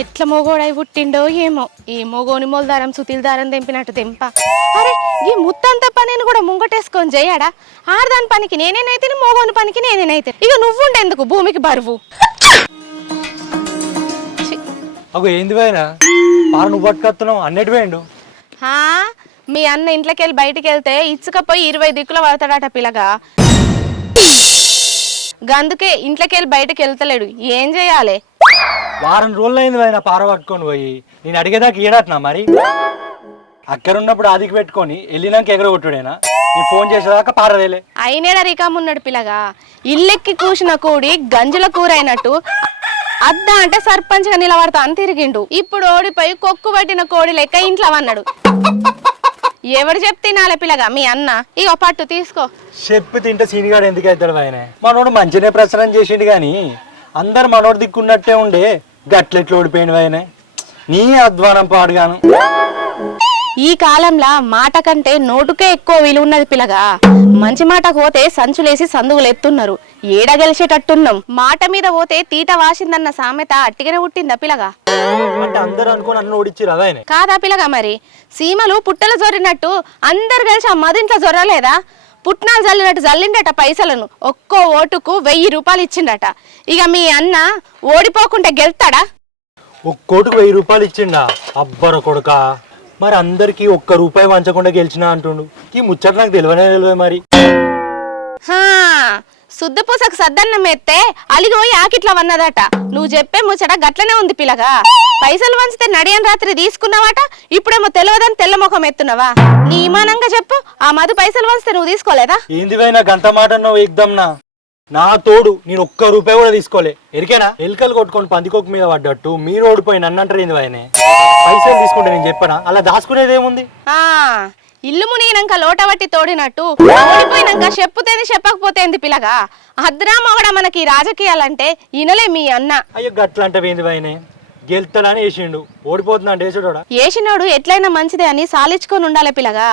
ఎట్లా మొగోడై పుట్టిండో ఏమో ఈ మొగోని మొలదారం సుతిల్ దారం తెంపినట్టు తెంప. అరే ఈ ముత్తంత పనిని కూడా ముంగటేసుకొని చేయడా? ఆడదాని పనికి నేనేనైతే మొగోని పనికి నేనేనైతే ఇక నువ్వుండేందుకు భూమికి బరువు. అగో ఏంది పోయినా పార నువ్వు పట్టుకొస్తున్నావు అన్నట్టు పోయిండు. మీ అన్న ఇంట్లోకి వెళ్ళి బయటికి వెళ్తే ఇచ్చుకపోయి 20 దిక్కుల పడతాడట పిల్లగా. గందుకే ఇంట్లోకి వెళ్ళి బయటకు వెళ్తలేడు. ఏం చేయాలి? వారం రోజులు అయింది పోయినా పార పట్టుకొని పోయి నేను అడిగేదాకా ఈడట్నా మరి అక్కడ ఉన్నప్పుడు ఆదికి పెట్టుకొని వెళ్ళినాక ఎగరగొట్టుడేనా? నేను ఫోన్ చేసేదాకా పారదేలే. అయినేడా రికామున్నాడు పిల్లగా. ఇల్లెక్కి కూసిన కూడి గంజుల కూర అయినట్టు అద్దా అంటే సర్పంచ్ గా నిలబడతా అని తిరిగిండు. ఇప్పుడు ఓడిపోయి కొక్కు పట్టిన కోడి లెక్క ఇంట్లో అన్నాడు. ఎవరు చెప్తినాలే పిల్లగా మీ అన్న. ఇక పట్టు తీసుకో. చెప్పి తింటే సీనిగాడు ఎందుకు అవుతాడు ఆయన? మనోడు మంచినే ప్రసరం చేసిండు కానీ అందరు మనోడు దిక్కున్నట్టే ఉండే గట్లెట్లు ఓడిపోయిండు ఆయన. నీ అధ్వానం పాడుగాను. ఈ కాలంలో మాట కంటే నోటుకే ఎక్కువ విలువ ఉన్నది పిల్లగా. మంచి మాట పోతే సంచులేసి సందుగులు ఎత్తున్నారు. ఏడ గెలిచేటట్టున్నాం. మాట మీద పోతే తీట వాసిందన్న సామెత అట్టిగానే పుట్టిందా పిల్లగా? అంటే అందరు అనుకుని అన్న ఓడిచ్చిరు అదాయనే కాదా పిల్లగా? మరి సీమలు పుట్టలు జొరినట్టు అందరు కలిసి ఆ మదింట్లో జొరలేదా? పుట్నాలు జల్లినట్టు జల్లిండట పైసలను. ఒక్కో ఓటుకు 1000 రూపాయలు ఇచ్చిండట. ఇక మీ అన్న ఓడిపోకుంటే గెలుతాడా? ఒక్కోటికి 1000 రూపాయలు ఇచ్చిండా? అబ్బర కొడుక. మరి అందరికి ₹1 వంచకుండా గెలిచినా అంటుండు. ఈ ముచ్చట నాకు తెలియదు మరి. శుద్ధపూసకు సద్దన్నం ఎత్తే అలిగిపోయి ఆకిట్లా వన్నదట. నువ్వు చెప్పే ముచ్చట గట్లనే ఉంది పిల్లగా. పైసలు వంచితే నడియని రాత్రి తీసుకున్నావాట. ఇప్పుడేమో తెలియదని తెల్ల ముఖం ఎత్తున్నావా? నీ ఇమానంగా చెప్పు. ఆ మధు పైసలు వంచితే నువ్వు తీసుకోలేదా? ఏంది పోయినా గంట మాట నువ్వు ఎగ్దమ్నా? నా తోడు నేను ₹1 కూడా తీసుకోలే. ఎరికేనా? ఎలుకలు కొట్టుకొని పందికొక్క మీద పడ్డట్టు మీరు ఓడిపోయి నన్ను అంటారు ఏంది ఆయనే? పైసలు తీసుకుంటే నేను చెప్పనా? అలా దాచుకునేది ఏముంది? ఇల్లు మునిగినాక లోటవట్టి తోడినట్టు ఓడిపోయినాక చెప్పుతేంది చెప్పకపోతేంది పిల్లగా. అద్రా మొగడ మనకి రాజకీయాలంటే ఇనలే మీ అన్న. అయ్యో గట్ల అంటే ఏంది ఆయనే? గెలుతాడని వేసిండు, ఓడిపోతున్నా అంటే వేసాడా? వేసినోడు ఎట్లయినా మంచిదే అని సాలించుకొని ఉండాలి పిల్లగా.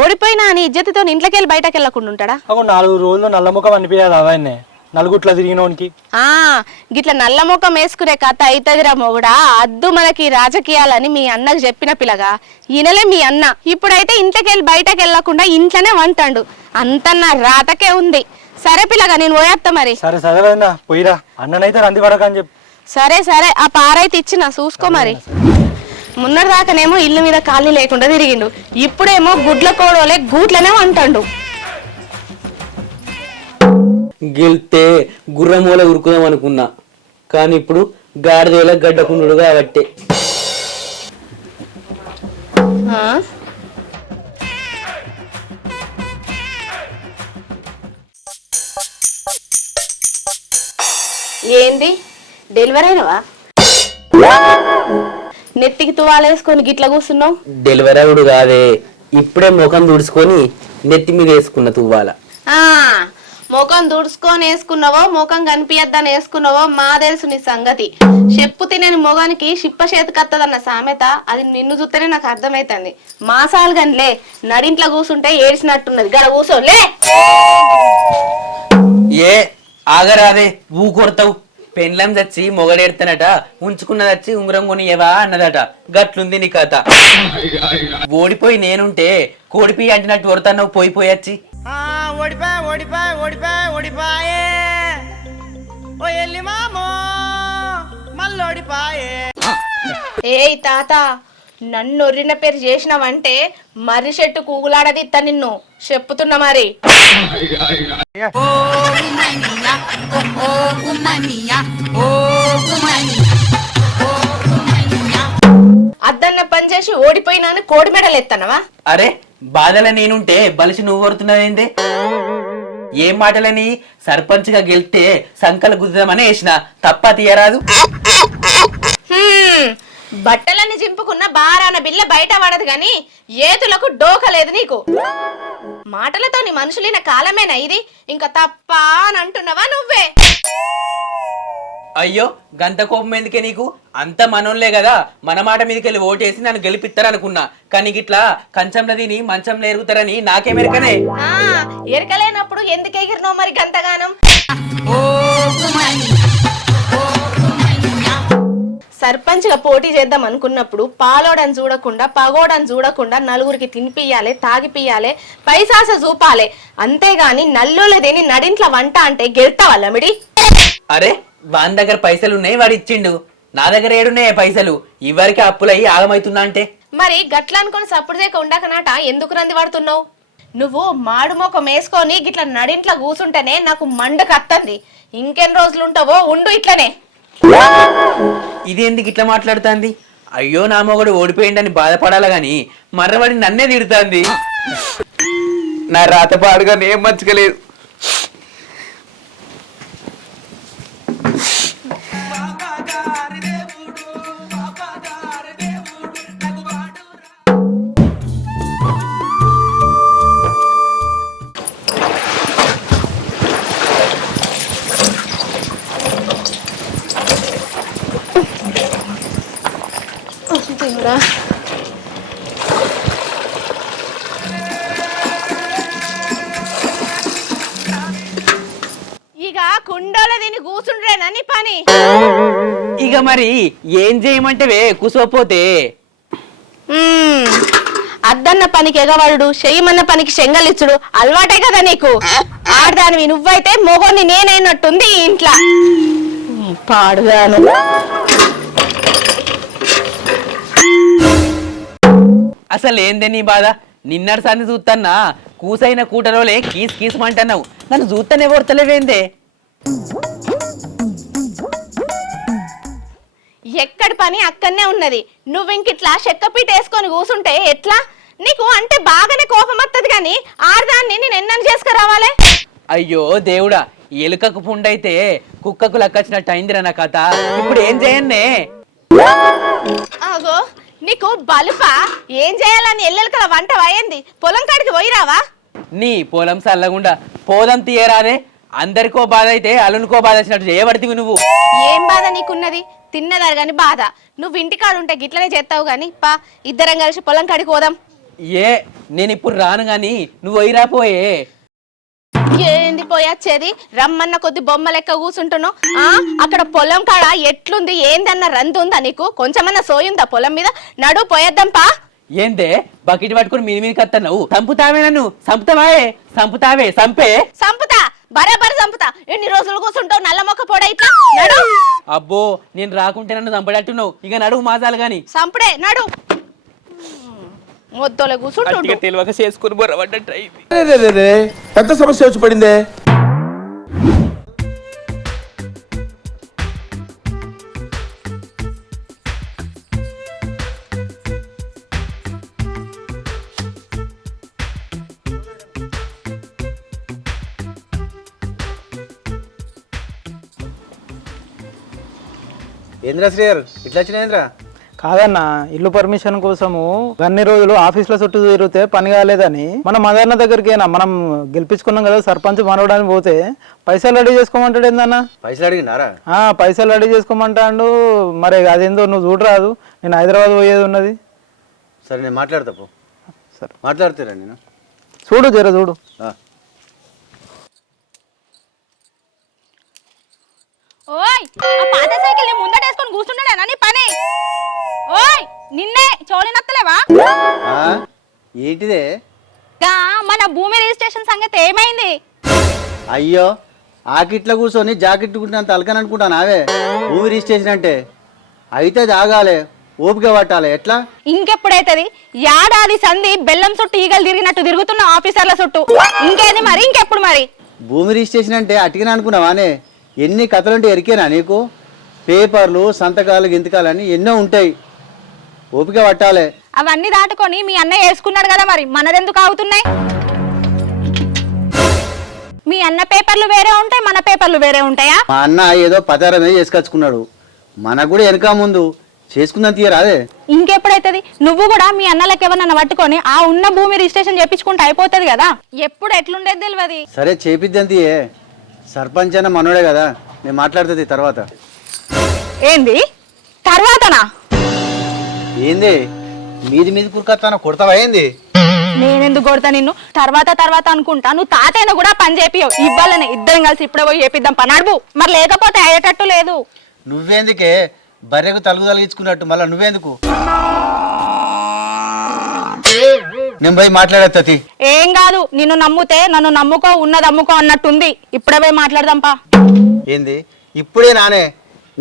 ఓడిపోయినా అని ఇజ్జతితో ఇంట్లోకెళ్ళి బయటకు వెళ్ళకుండా ఉంటాడా? 4 రోజులు నల్లముఖం అనిపించాలి అవన్నీ నలుగుట్ల తిరిగినోనికి. గిట్ల నల్ల ముఖం వేసుకునే కథ అయితదిరా మొగుడా. అద్దు మనకి రాజకీయాలని మీ అన్నకు చెప్పిన పిల్లగా. ఈయనలే మీ అన్న. ఇప్పుడైతే ఇంట్లోకెళ్ళి బయటకు వెళ్ళకుండా ఇంట్లోనే వంటాడు. అంత నా రాతకే ఉంది. సరే పిల్లగా నేను పోయేస్తా మరి. సరే సరే పోయిరా. అన్ననైతే రంది పడకని చెప్పు. సరే సరే ఆ పారైతే ఇచ్చిన చూసుకో మరి. మున్నటి దాకానేమో ఇల్లు మీద ఖాళీ లేకుండా తిరిగిండు. ఇప్పుడేమో గుడ్ల కోడోలే గూట్లనే వంటాడు. గెలితే గుర్రమూల ఉరుకుదాం అనుకున్నా, కానీ ఇప్పుడు గాడిదేలా గడ్డకుండు కాబట్టే. ఏంది డెలివరీ అయినవా? నెత్తికి తువాలేసుకొని గిట్ల కూర్చున్నావు? డెలివరీ అవుడు కాదే, ఇప్పుడే ముఖం తుడుచుకొని నెత్తి మీద వేసుకున్న తువ్వాల. ముఖం దుడుచుకొని వేసుకున్నావో ముఖం కనిపించద్దని వేసుకున్నావో మా తెలుసు నీ సంగతి. చెప్పు తినని మొగానికి షిప్ప చేతికత్తదన్న సామెత అది నిన్ను చూస్తేనే నాకు అర్థమైతుంది. మాసాలు గనిలే నడింట్లో కూర్చుంటే ఏడ్చినట్టున్నది. గడ కూర్చోలే. ఏ ఆగరాదే ఊ కొడతావు. పెండ్లం చచ్చి మొగడెడతానట, ఉంచుకున్నది వచ్చి ఉంగరం కొనియవా అన్నదట. గట్లుంది నీ కథ. ఓడిపోయి నేనుంటే కోడిపి అంటినట్టు కొడతావు పోయిపోయచ్చి. ఏయ్ తాత, నన్ను ఒర్రిన పేరు చేసినావంటే మర్రి చెట్టు కూగులాడదిత్తా నిన్ను. చెప్పుతున్నా మరి. అద్దన్న పని చేసి ఓడిపోయినాను కోడి మెడలు ఎత్తనవా? అరే బాధల నేనుంటే బలిసి నువ్వు కొడుతున్నదేందే? ఏం మాటలని? సర్పంచ్ గా గెలిస్తే సంకలు గుద్దామని వేసిన తప్ప తీయరాదు. బట్టలని చింపుకున్న బారాన బిల్ల బయట పడదు గాని ఏతులకు డోకలేదు నీకు. మాటలతో నీ మనుషులైన కాలమేనా ఇది? ఇంకా తప్ప అని అంటున్నావా నువ్వే? అయ్యో గంత కోపం ఎందుకే నీకు? అంత మనోళ్లే కదా మన మాట మీదకెళ్ళి ఓటేసి నన్ను గెలిపిస్తారనుకున్నా, కానీ గిట్లా కంచంలో తిని మంచంలో ఎరుగుతారని నాకేమెరకనే. ఎరకలేనప్పుడు ఎందుకు ఎగిరినావు మరి గంతగానం? సర్పంచ్గా పోటీ చేద్దాం అనుకున్నప్పుడు పాలోడని చూడకుండా పగోడని చూడకుండా నలుగురికి తినిపియాలి తాగిపియాలి పైసాస చూపాలి, అంతేగాని నల్లోలేదేని నడింట్ల వంట అంటే గెలుతావా లమిడి? అరే వాని దగ్గర పైసలు ఉన్నాయి, వాడు ఇచ్చిండు. నా దగ్గర ఏడున్నాయి పైసలు? ఇవరికి అప్పులయ్యి ఆగమవుతున్నా అంటే మరి గట్ల అనుకుని సప్పుడు చేయక ఉండకనాట ఎందుకు రంది పడుతున్నావు? నువ్వు మాడు మొఖం వేసుకొని గిట్ల నడింట్ల కూసుంటేనే నాకు మండ కత్తంది. ఇంకెన్ని రోజులు ఉంటావో ఉండు ఇట్లనే. ఇది ఎందుకు ఇట్లా మాట్లాడుతుంది? అయ్యో నా మొగడు ఓడిపోయిందని బాధపడాలా గాని మర్రవాడి నన్నే తిడుతుంది. నా రాత పాడుగా ఏం మంచిగలేదు. దేవుడా, ఇక కుండోల దీన్ని కూర్చుండ్రేనా నీ పని? ఇక మరి ఏం చేయమంటే కూసోపోతే అద్దన్న పనికి ఎగవాడు, చెయ్యమన్న పనికి శంగలిచ్చుడు అలవాటే కదా నీకు. ఆడదానివి నువ్వైతే మొగోని నేనైనట్టుంది ఈ ఇంట్లో. పాడుగాను. అసలు ఏందే నీ బాధ? నిన్నటి సంది చూస్తన్నా కూసైన కూటరోలే కీసు కీసుమంటున్నావు. నన్ను చూస్తేనే కొడతలేవేందే? ఎక్కడి పని అక్కడనే ఉన్నది. నువ్వు ఇంకిట్లా చెక్కపీట వేసుకొని కూసుంటే ఎట్లా? నీకు అంటే బాగానే కోపం వస్తుంది కానీ ఆడదాన్ని నేను ఎన్నని చేసుకురావాలి? అయ్యో దేవుడా, ఎలుకకు పుండైతే కుక్కకు లక్కచ్చినట్టు అయిందిరా నా కథ. ఇప్పుడు ఏం చేయన్నే? ఆగో, నీకు బలుపా? ఏం చేయాలని ఎల్లెలకల వంట అయ్యింది. పొలం కాడికి పోయిరావా? నీ పొలం సల్లగుండా పోదం తీయరాదే. అందరికో బాధ అయితే అల్లునికో బాధ వచ్చినట్టు చేయబడితివి నువ్వు. ఏం బాధ నీకున్నది? తిన్నదారు గాని బాధ. నువ్వు ఇంటికాడు ఉంటే గిట్లనే చేస్తావు గాని పా, ఇద్దరం కలిసి పొలం కాడికి పోదాం. ఏ నేను ఇప్పుడు రాను గాని నువ్వు పోయిరాపోయే. ఏంది పోయొచ్చేది? రమ్మన్న కొద్ది బొమ్మ లెక్క కూర్చుంటున్నావు. అక్కడ పొలం కాడ ఎట్లుంది ఏందన్న రంది ఉందా నీకు? కొంచెమన్నా సోయుందా పొలం మీద? నడు పోయేద్దాం పా. ఏందే బకెట్ పట్టుకుని మీది మీదకి వస్తున్నావు? చంపుతావే నన్ను? చంపుతావాయే? చంపుతావే? చంపే సంపుతా, బరాబర్ సంపుతా. ఎన్ని రోజులు కూర్చుంటావు నల్ల మొక్క పొడ ఇట్లా? నడు. అబ్బో నేను రాకుంటే నన్ను చంపడట్టున్నావు. ఇక నడువు మాసాలు గాని. సంపుడే నడు. మొద్దోలే కూర్చుంటు. తెలియక చేసుకుని బొర్రబడ్డట్టు అయింది. పెద్ద సమస్య వచ్చి పడిందే. ఏంద్రా శ్రీయర్ ఇట్లా వచ్చినాయింద్రా? కాదన్న, ఇల్లు పర్మిషన్ కోసము అన్ని రోజులు ఆఫీసుల చుట్టూ తిరిగితే పని కాలేదని మన మదన్న దగ్గరికేనా మనం గెలిపించుకున్నాం కదా సర్పంచ్ మనవడానికి పోతే పైసలు రెడీ చేసుకోమంటాడు. ఏందన్న పైసలు అడిగినారా? పైసలు రెడీ చేసుకోమంటాడు. మరి అదేందో నువ్వు చూడరాదు, నేను హైదరాబాద్ పోయేది ఉన్నది. సరే నేను మాట్లాడతా పో. సరే మాట్లాడతారా? నేను చూడు జర చూడు. ఓయ్, ఆ పాత సైకిల్ ని ముందట వేసుకొని కూర్చుంటాడేనా నీ పని? ఓయ్, నిన్నే చోళనత్తలేవా? ఏంటిదే? మన భూమి రిజిస్ట్రేషన్ సంగతి ఏమైంది? అయ్యో, ఆకిట్లా కూర్చొని జాకెట్ కుట్టినంత అలకని అనుకుంటాను అవే భూమి రిజిస్ట్రేషన్ అంటే. అయితే జాగాలే, ఓపిక పట్టాలి. ఎట్లా? ఇంకెప్పుడైతుంది? ఏడాది సంధి బెల్లం చుట్టూ ఈగలు తిరిగినట్టు తిరుగుతున్న ఆఫీసర్ల చుట్టూ. ఇంకేది మరి? ఇంకెప్పుడు మరి? భూమి రిజిస్ట్రేషన్ అంటే అటికని అనుకున్నావానే? ఎన్ని కథలుంటే ఎరికేనా నీకు? పేపర్లు, సంతకాలు, గింతకాలని ఎన్నో ఉంటాయి. ఓపిక పట్టాలి. అవన్నీ దాటుకొని మీ అన్నయ్య వేసుకున్నాడు కదా, మరి మనదెందుకు ఆగుతున్నాయి? మీ అన్న పేపర్లు వేరే ఉంటాయి, మన పేపర్లు వేరే ఉంటాయా? మా అన్న ఏదో పతారమే చేసుకొచ్చుకున్నాడు. మనకు కూడా వెనక ముందు చేసుకుందాం తీయరాదే. ఇంకెప్పుడైతుంది? నువ్వు కూడా మీ అన్నలకు ఎవరన్నా పట్టుకొని ఆ ఉన్న భూమి రిజిస్ట్రేషన్ చేపించుకుంటే అయిపోతుంది కదా. ఎప్పుడు ఎట్లుండేది తెలియదు. సరే చేపిద్దాం తీయే. సర్పంచ్ అన్న మనోడే కదా, నేను మాట్లాడుతుంది తర్వాత. ఏంది తర్వాతనా? ఏంది మీది మీది కురికత్తాన కొడతావా ఏంది? నేనెందుకు కొడతా నిన్ను? తర్వాత అనుకుంటా. నువ్వు తాతయ్యను కూడా పని చేపియవు. ఇవ్వాలని ఇద్దరం కలిసి ఇప్పుడే పోయి చేపిద్దాం పని. నడువు. మరి లేకపోతే అయ్యేటట్టు లేదు. నువ్వేందుకే బర్రెకు తలుగు తలిగించుకున్నట్టు మళ్ళీ నువ్వెందుకు? నేను పోయి మాట్లాడేది. ఏం కాదు, నిన్ను నమ్ముతే నన్ను నమ్ముకో, ఉన్నది అమ్ముకో అన్నట్టుంది. ఇప్పుడే పోయి మాట్లాడదాంపా. ఏంది ఇప్పుడే నానే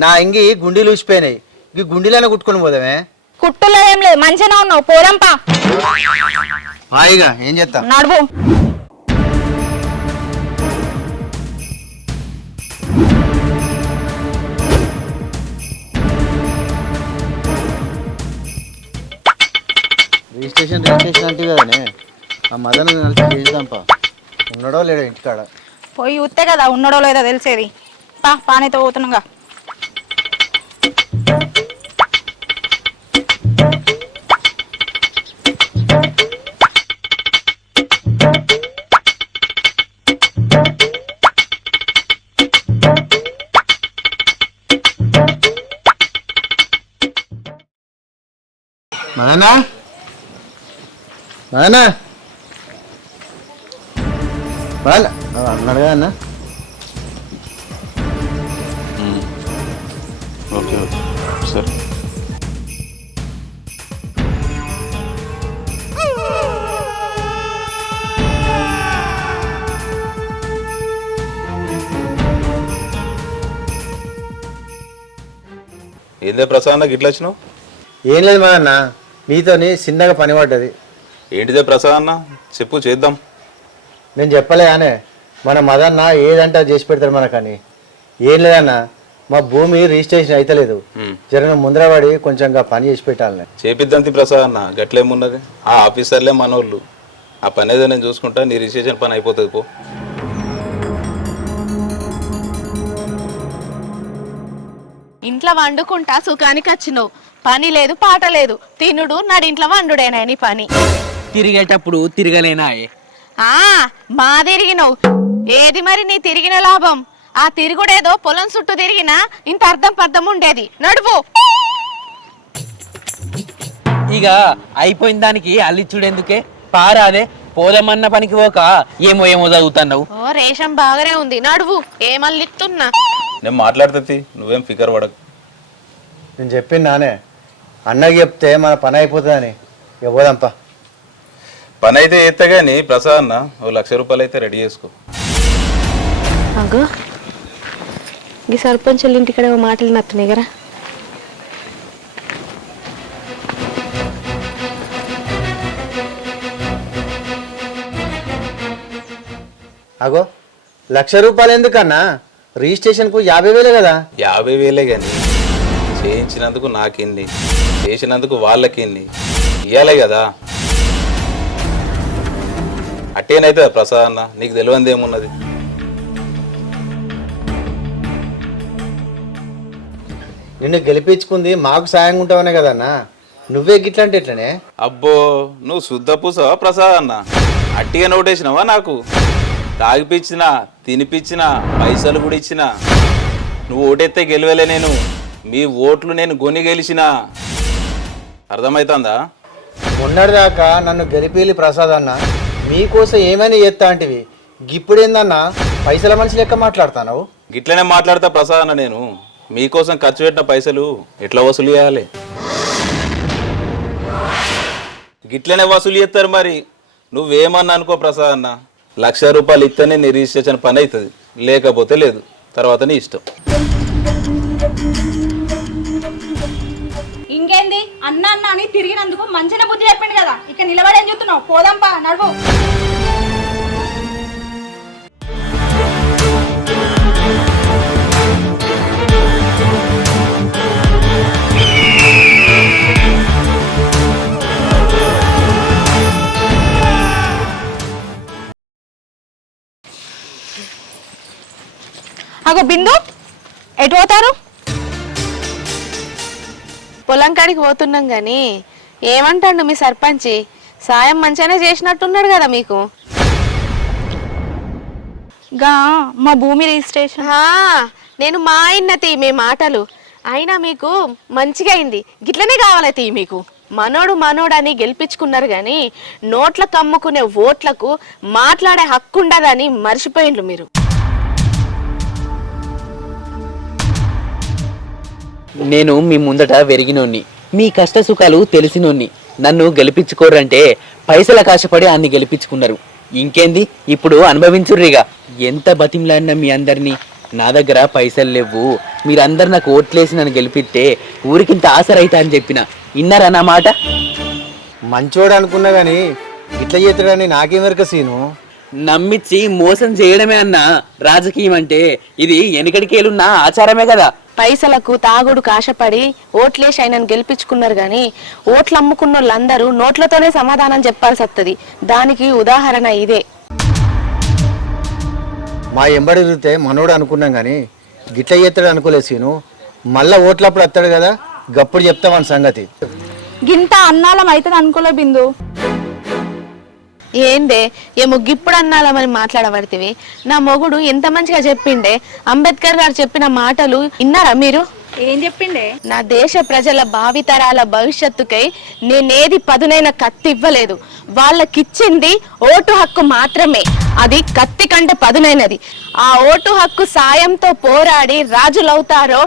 నా ఇంగి గుండీలు ఊసిపోయినాయి, ఈ గుండీలనే కుట్టుకొని పోదామే. కుట్టులో ఏం లేదు, మంచిగా ఉన్నావు, పోదాంపా. హాయిగా ఏం చేస్తా నడువు. రిజిస్ట్రేషన్ అంటే కదనే, ఆ మదన్ కలిసి చేద్దాంపా. ఉన్నాడో లేడో ఇంటికాడ. పోయి ఉత్తే కదా ఉన్నాడో లేదో తెలిసేది. పానీతో పోతున్నాగా. మదనా మదనా అన్నాడు కదా అన్న. ఓకే ఓకే సరే. ఏందే ప్రసాద్ గిట్లా వచ్చినావు? ఏం లేదు మా అన్న, నీతోని చిన్నగా పని పడ్డది. ఏంటిదే ప్రసాద్ అన్న, చెప్పు చేద్దాం. నేను చెప్పలే అనే, మన మదన్న ఏదంటే అది చేసి పెడతాడు మనకని. ఏం లేదన్న, మా భూమి రిజిస్ట్రేషన్ అయితలేదు. జరగ ముందరవాడి కొంచెం పని చేసి పెట్టాలని. చేపిద్దంతి ప్రసాద్ అన్న, గట్లేమున్నది. ఆ ఆఫీసర్లే మనోళ్ళు. ఆ పని ఏదో నేను చూసుకుంటా, నీ రిజిస్ట్రేషన్ పని అయిపోతుంది పో. ఇంట్లో వండుకుంటా సుఖానికి వచ్చినావు, పని లేదు పాట లేదు, తినుడు నాడింట్లో వండుడేనా నీ పని. తిరిగేటప్పుడు తిరగలేనా? మా తిరిగినవు. ఏది మరి నీ తిరిగిన లాభం? ఆ తిరుగుడేదో పొలం చుట్టూ తిరిగినా ఇంత అర్థం పర్థం ఉండేది. నడువు. ఇక అయిపోయిన దానికి అల్లిచ్చుడెందుకే? పారాదే, పోదమన్న పనికి పోక ఏమో ఏమో చదువుతున్నావు. ఓ రేషం బాగానే ఉంది, నడువు. ఏమల్లిస్తున్నా నేను మాట్లాడుతుంది, నువ్వేం ఫికర్ పడకు. నేను చెప్పింది నానే, అన్నకి చెప్తే మన పని అయిపోతుందని. ఇవ్వదంపా. పని అయితే ఎత్తా కానీ ప్రసాద్ అన్న, ఓ 1,00,000 రూపాయలు అయితే రెడీ చేసుకో. అగో ఈ సర్పంచ్ ఇంటికాడ మాటలు నత్తున్నాయి కదా. అగో 1,00,000 రూపాయలు ఎందుకన్నా? రిజిస్ట్రేషన్కు 50,000 కదా. 50,000 కానీ చేయించినందుకు నాకింది, చేసినందుకు వాళ్ళకింది, ఇవ్వాలి కదా. అట్టేనైతే ప్రసాద్ అన్న, నీకు తెలియంది ఏమున్నది? నిన్ను గెలిపించుకుంది మాకు సాయంగా ఉంటావనే కదన్నా. నువ్వే గిట్లా అంటే ఎట్లనే? అబ్బో, నువ్వు శుద్ధ పూసవా ప్రసాద్ అన్న? అట్టిగా నోటేసినావా నాకు? తాగిపిచ్చినా, తినిపించినా, పైసలు కూడా ఇచ్చినా. నువ్వు ఓటెత్తే గెలవలే నేను, మీ ఓట్లు నేను గొని గెలిచినా. అర్థమవుతుందా? మొన్నటిదాకా నన్ను గెలిపేలి ప్రసాద్ అన్న, మీకోసం ఏమైనా చేస్తా అంటివి. గిప్పుడేందన్నా పైసల మనిషి లెక్క మాట్లాడుతున్నావు? గిట్లనే మాట్లాడతా ప్రసాద్ అన్న. నేను మీకోసం ఖర్చు పెట్టిన పైసలు ఎట్లా వసూలు చేయాలి? గిట్లనే వసూలు చేస్తారు. మరి నువ్వేమన్నా అనుకో ప్రసాద్ అన్న, 1,00,000 రూపాయలు ఇస్తేనే నీ రిజిస్ట్రేషన్ పని అవుతుంది, లేకపోతే లేదు. తర్వాత నీ ఇష్టం. ఇంకేంది, అన్న అన్న అని తిరిగినందుకు మంచిగా బుద్ధి చెప్పిండు కదా. ఇక నిలబడేం చూస్తున్నావు, పోదాంపా, నడువు. అగో బిందు, ఎటు పోతారు? పొలం కాడికి పోతున్నాం గాని ఏమంటాడు మీ సర్పంచి? సాయం మంచిగానే చేసినట్టున్నాడు కదా మీకు. గా మా భూమి రిజిస్ట్రేషన్. నేను మా అయినతి మీ మాటలు అయినా మీకు మంచిగా అయింది. గిట్లనే కావాలతి మీకు. మనోడని గెలిపించుకున్నారు గాని నోట్లకు అమ్ముకునే ఓట్లకు మాట్లాడే హక్కు ఉండదని మర్చిపోయిండ్రు మీరు. నేను మీ ముందట వెరిగినోన్ని, మీ కష్ట సుఖాలు తెలిసినోన్ని. నన్ను గెలిపించుకోరంటే పైసల కాశపడి అన్ని గెలిపించుకున్నారు. ఇంకేంది, ఇప్పుడు అనుభవించుర్రిగా. ఎంత బతిమలాడినా మీ అందరినీ, నా దగ్గర పైసలు లేవు, మీరందరు నాకు ఓట్లేసి నన్ను గెలిపిస్తే ఊరికింత ఆసరైతా అని చెప్పిన. ఇన్నారా నా మాట? మంచోడు అనుకున్నా కానీ ఇట్లా చేస్తాడని నాకేమెరక సీను. నమ్మిచ్చి మోసం చేయడమే అన్న రాజకీయం అంటే. ఇది వెనకడికేలున్న ఆచారమే కదా. పైసలకు తాగుడు కాశపడి ఓట్లేసి ఆయనను గెలిపించుకున్నారు గాని ఓట్లు అమ్ముకున్న వాళ్ళందరూ నోట్లతోనే సమాధానం చెప్పాల్సి వస్తుంది. దానికి ఉదాహరణ ఇదే. మా ఎంబడి తిరిగితే మనోడు అనుకున్నాం కానీ గిట్ల చేస్తాడు అనుకోలేదు సీను. మళ్ళా ఓట్లప్పుడు వస్తాడు కదా, గప్పుడు చెప్తామని సంగతి. గింత అన్నాలం అవుతుంది అనుకోలే బిందు. ఏందే ఏమో గిప్పుడు అన్నాలమని మాట్లాడబడితివి. నా మొగుడు ఎంత మంచిగా చెప్పిండే. అంబేద్కర్ గారు చెప్పిన మాటలు విన్నారా మీరు? ఏం చెప్పిండే? నా దేశ ప్రజల భావితరాల భవిష్యత్తుకై నేనేది పదునైన కత్తి ఇవ్వలేదు, వాళ్ళకిచ్చింది ఓటు హక్కు మాత్రమే. అది కత్తి కంటే పదునైనది. ఆ ఓటు హక్కు సాయంతో పోరాడి రాజులవుతారో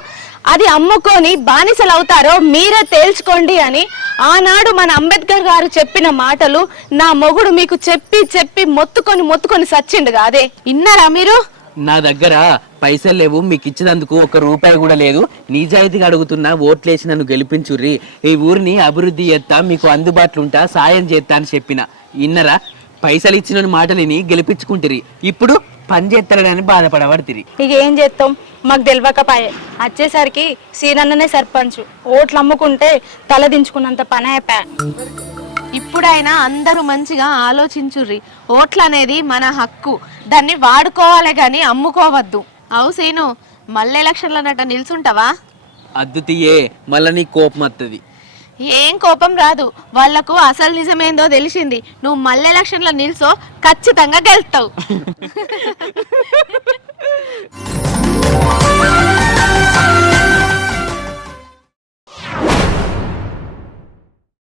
అది అమ్ముకొని బానిసలవుతారో మీరే తేల్చుకోండి అని ఆనాడు మన అంబేద్కర్ గారు చెప్పిన మాటలు నా మొగుడు మీకు చెప్పి చెప్పి మొత్తుకొని సచ్చిండు కాదే. ఇన్నారా మీరు? నా దగ్గర పైసలు లేవు, మీకు ఇచ్చినందుకు 1 రూపాయి కూడా లేదు. నిజాయితీగా అడుగుతున్నా, ఓట్లేసి నన్ను గెలిపించుర్రి. ఈ ఊరిని అభివృద్ధి చేస్తా, మీకు అందుబాటులో ఉంటా, సాయం చేస్తా అని చెప్పిన. ఇన్నరా? పైసలు ఇచ్చిన మాటలిని గెలిపించుకుంటారు. ఇప్పుడు పని చేస్తారని బాధపడబడుతుంది. ఇక ఏం చేస్తాం, మాకు తెలియకపాయే. వచ్చేసరికి సీనన్ననే సర్పంచ్. ఓట్లు అమ్ముకుంటే తల దించుకున్నంత పని అయిపోయా. ఇప్పుడైనా అందరూ మంచిగా ఆలోచించుర్రి. ఓట్లు అనేది మన హక్కు, దాన్ని వాడుకోవాలి గాని అమ్ముకోవద్దు. అవు సీను, మళ్ళీ ఎలక్షన్ల నట నిల్చుంటావా? అద్దుతీయే, మళ్ళీ నీ కోపం వస్తుంది. ఏం కోపం రాదు, వాళ్లకు అసలు నిజమేందో తెలిసింది. నువ్వు మళ్ళీ ఎలక్షన్లో నిల్చో, ఖచ్చితంగా గెలుస్తావు.